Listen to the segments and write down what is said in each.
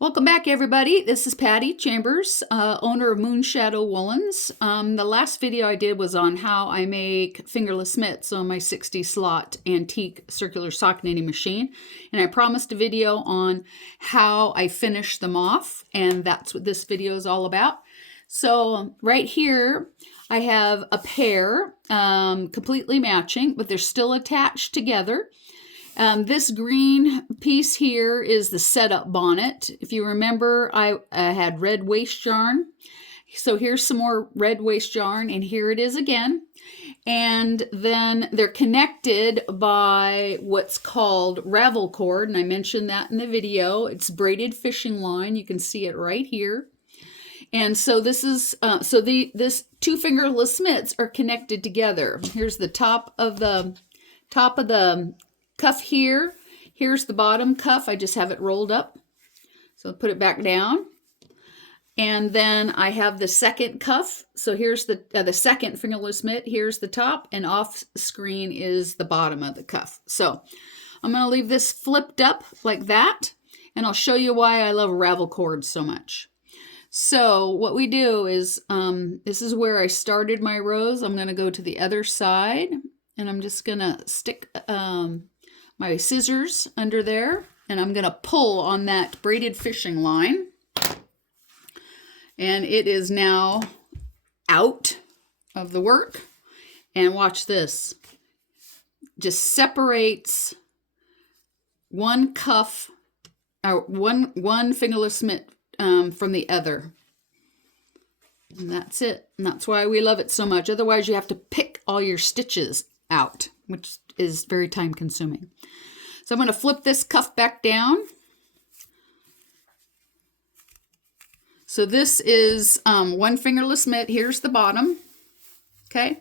Welcome back, everybody. This is Patty Chambers, owner of Moonshadow Woolens. The last video I did was on how I make fingerless mitts on my 60 slot antique circular sock knitting machine. And I promised a video on how I finish them off, and that's what this video is all about. So right here, I have a pair completely matching, but they're still attached together. This green piece here is the setup bonnet. If you remember, I had red waste yarn. So here's some more red waste yarn, and here it is again. And then they're connected by what's called ravel cord, and I mentioned that in the video. It's braided fishing line. You can see it right here. And so this is this two fingerless mitts are connected together. Here's the top of the cuff here. Here's the bottom cuff. I just have it rolled up. So I'll put it back down. And then I have the second cuff. So here's the second fingerless mitt. Here's the top, and off screen is the bottom of the cuff. So I'm going to leave this flipped up like that, and I'll show you why I love ravel cords so much. So what we do is, this is where I started my rows. I'm going to go to the other side, and I'm just going to stick my scissors under there, and I'm going to pull on that braided fishing line, and it is now out of the work. And watch this, just separates one cuff or one fingerless mitt from the other, and that's it. And that's why we love it so much. Otherwise you have to pick all your stitches out, which is very time consuming. So I'm going to flip this cuff back down. So this is one fingerless mitt. Here's the bottom. Okay.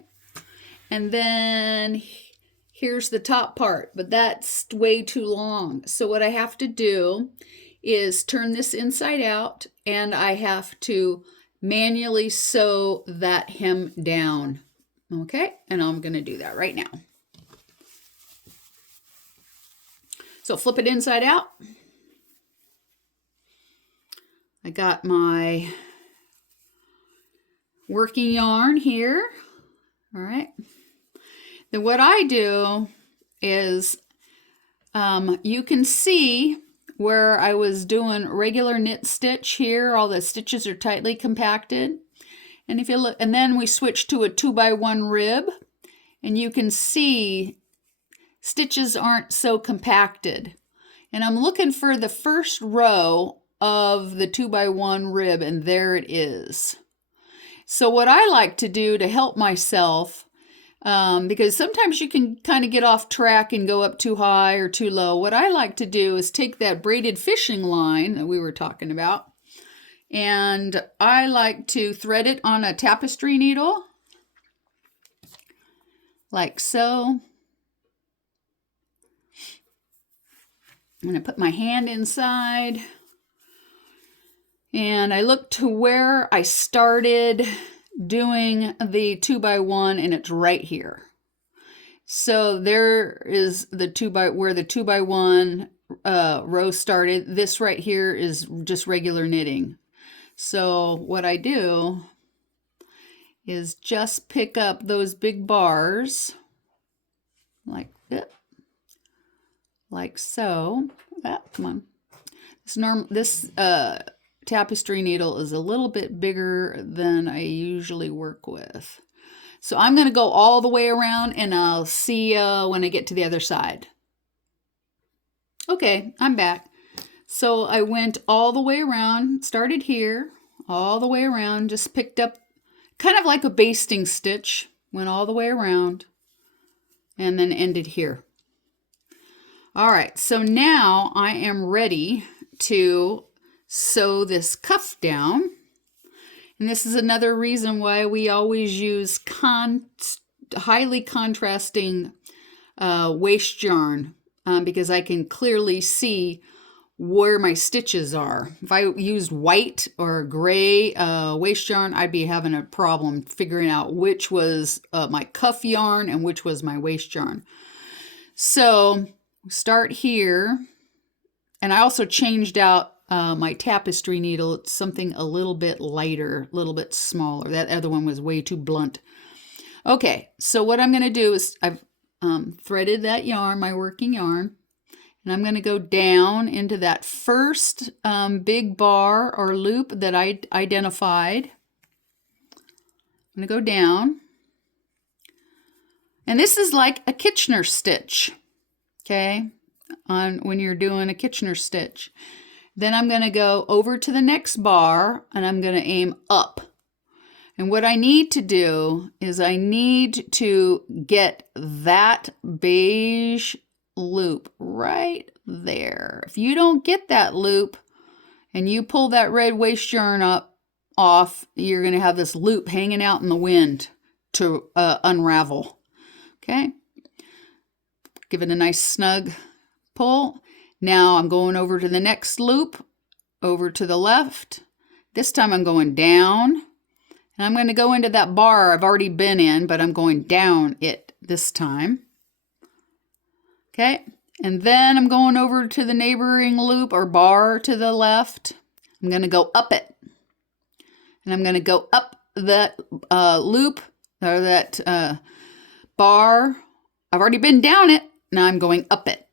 And then here's the top part, but that's way too long. So what I have to do is turn this inside out, and I have to manually sew that hem down. Okay. And I'm going to do that right now. So flip it inside out. I got my working yarn here. All right. Then what I do is, you can see where I was doing regular knit stitch here. All the stitches are tightly compacted. And if you look, and then we switch to a 2x1 rib, and you can see stitches aren't so compacted. And I'm looking for the first row of the 2x1 rib, and there it is. So what I like to do to help myself, because sometimes you can kind of get off track and go up too high or too low, what I like to do is take that braided fishing line that we were talking about, and I like to thread it on a tapestry needle, like so. I'm going to put my hand inside, and I look to where I started doing the 2x1, and it's right here. So there is the where the 2x1 row started. This right here is just regular knitting. So what I do is just pick up those big bars like that. Like so. Come on. This tapestry needle is a little bit bigger than I usually work with. So I'm going to go all the way around, and I'll see when I get to the other side. Okay, I'm back. So I went all the way around, started here, all the way around, just picked up kind of like a basting stitch, went all the way around, and then ended here. All right, so now I am ready to sew this cuff down. And this is another reason why we always use highly contrasting waste yarn, because I can clearly see where my stitches are. If I used white or gray waste yarn, I'd be having a problem figuring out which was my cuff yarn and which was my waste yarn. So start here, and I also changed out my tapestry needle. It's something a little bit lighter, a little bit smaller. That other one was way too blunt. Okay, so what I'm going to do is I've threaded that yarn, my working yarn, and I'm going to go down into that first big bar or loop that I identified. I'm going to go down. And this is like a Kitchener stitch, okay, on when you're doing a Kitchener stitch. Then I'm going to go over to the next bar, and I'm going to aim up. And what I need to do is I need to get that beige loop right there. If you don't get that loop and you pull that red waste yarn off, you're going to have this loop hanging out in the wind to unravel. Okay, give it a nice snug pull. Now I'm going over to the next loop, over to the left. This time I'm going down. And I'm going to go into that bar I've already been in, but I'm going down it this time. Okay, and then I'm going over to the neighboring loop or bar to the left. I'm going to go up it. And I'm going to go up that loop or that bar. I've already been down it. Now I'm going up it.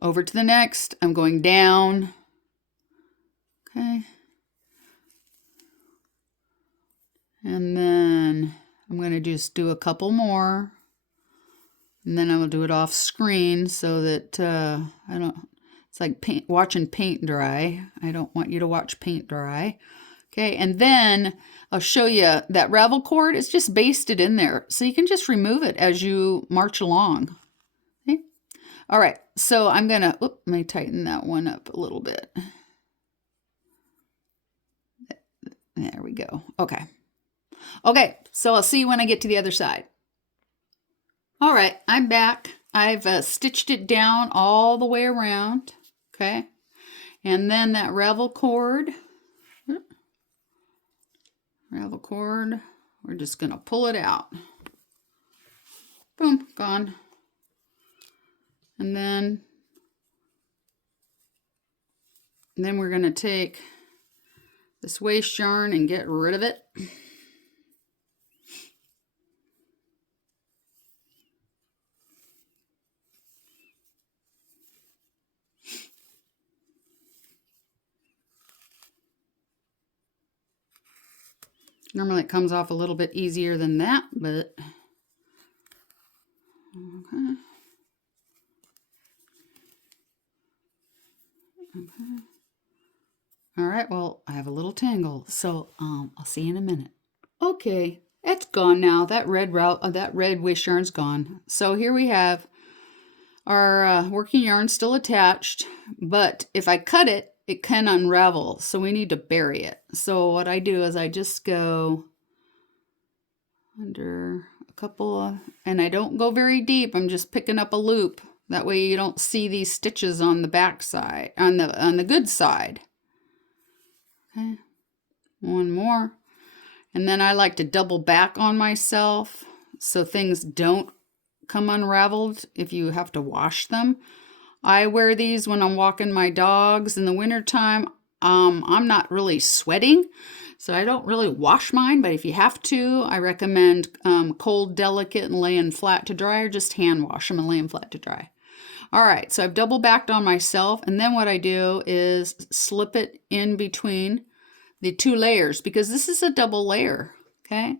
Over to the next. I'm going down. Okay. And then I'm going to just do a couple more. And then I will do it off screen so that it's like watching paint dry. I don't want you to watch paint dry. Okay, and then I'll show you that ravel cord. It's just basted in there. So you can just remove it as you march along. Okay. All right, so I'm going to, let me tighten that one up a little bit. There we go. Okay. Okay, so I'll see you when I get to the other side. All right, I'm back. I've stitched it down all the way around, okay? And then that ravel cord, we're just going to pull it out. Boom, gone. And then we're going to take this waste yarn and get rid of it. Normally it comes off a little bit easier than that, but okay. Okay. All right, well, I have a little tangle, so I'll see you in a minute. Okay, it's gone now. That red waste yarn's gone. So here we have our working yarn still attached, but if I cut it, it can unravel, so we need to bury it. So what I do is I just go under a couple of, and I don't go very deep. I'm just picking up a loop. That way you don't see these stitches on the back side, on the good side. Okay, one more. And then I like to double back on myself so things don't come unraveled if you have to wash them. I wear these when I'm walking my dogs in the wintertime. I'm not really sweating, so I don't really wash mine, but if you have to, I recommend cold, delicate, and laying flat to dry, or just hand wash them and lay them flat to dry. All right, so I've double backed on myself, and then what I do is slip it in between the two layers, because this is a double layer, okay?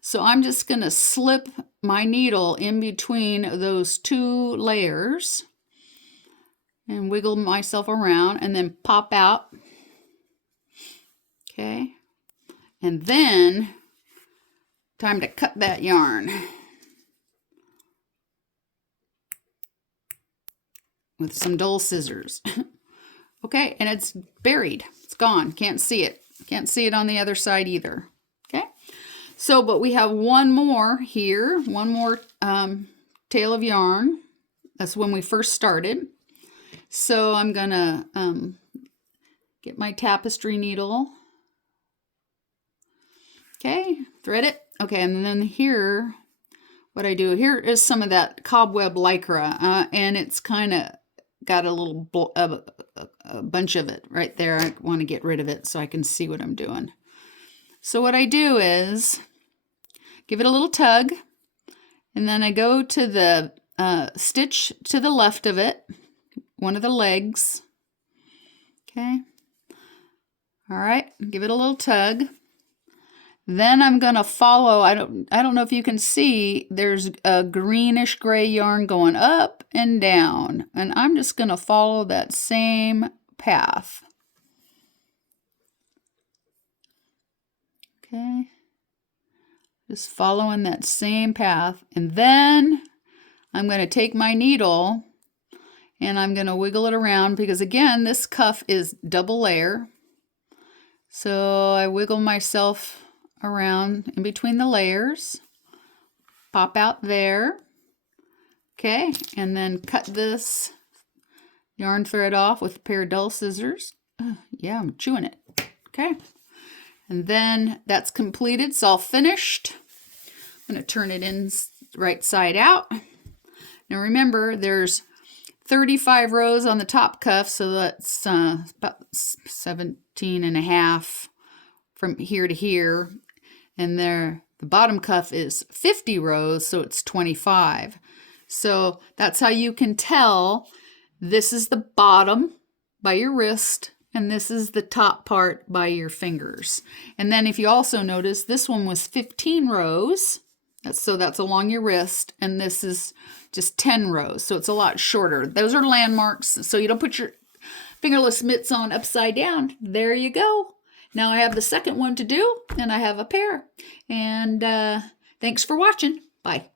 So I'm just gonna slip my needle in between those two layers and wiggle myself around and then pop out, okay? And then, time to cut that yarn with some dull scissors. Okay, and it's buried. It's gone. Can't see it. Can't see it on the other side either. Okay, so but we have one more here, one more tail of yarn. That's when we first started. So I'm gonna get my tapestry needle. Okay, thread it. Okay, and then here, what I do here is some of that cobweb lycra, and it's kind of got a bunch of it right there. I want to get rid of it so I can see what I'm doing. So what I do is give it a little tug, and then I go to the stitch to the left of it, one of the legs. Okay. All right, give it a little tug. Then I'm going to follow, I don't know if you can see, there's a greenish gray yarn going up and down, and I'm just going to follow that same path. Okay. Just following that same path, and then I'm going to take my needle and I'm going to wiggle it around, because again, this cuff is double layer. So I wiggle myself around in between the layers, pop out there, okay, and then cut this yarn thread off with a pair of dull scissors. Yeah, I'm chewing it. Okay, and then that's completed. It's all finished. I'm going to turn it in right side out. Now remember, there's 35 rows on the top cuff, so that's about 17 and a half from here to here. And there, the bottom cuff is 50 rows, so it's 25. So that's how you can tell this is the bottom by your wrist, and this is the top part by your fingers. And then if you also notice, this one was 15 rows. So that's along your wrist, and this is just 10 rows, so it's a lot shorter. Those are landmarks, so you don't put your fingerless mitts on upside down. There you go. Now I have the second one to do, and I have a pair. And thanks for watching. Bye.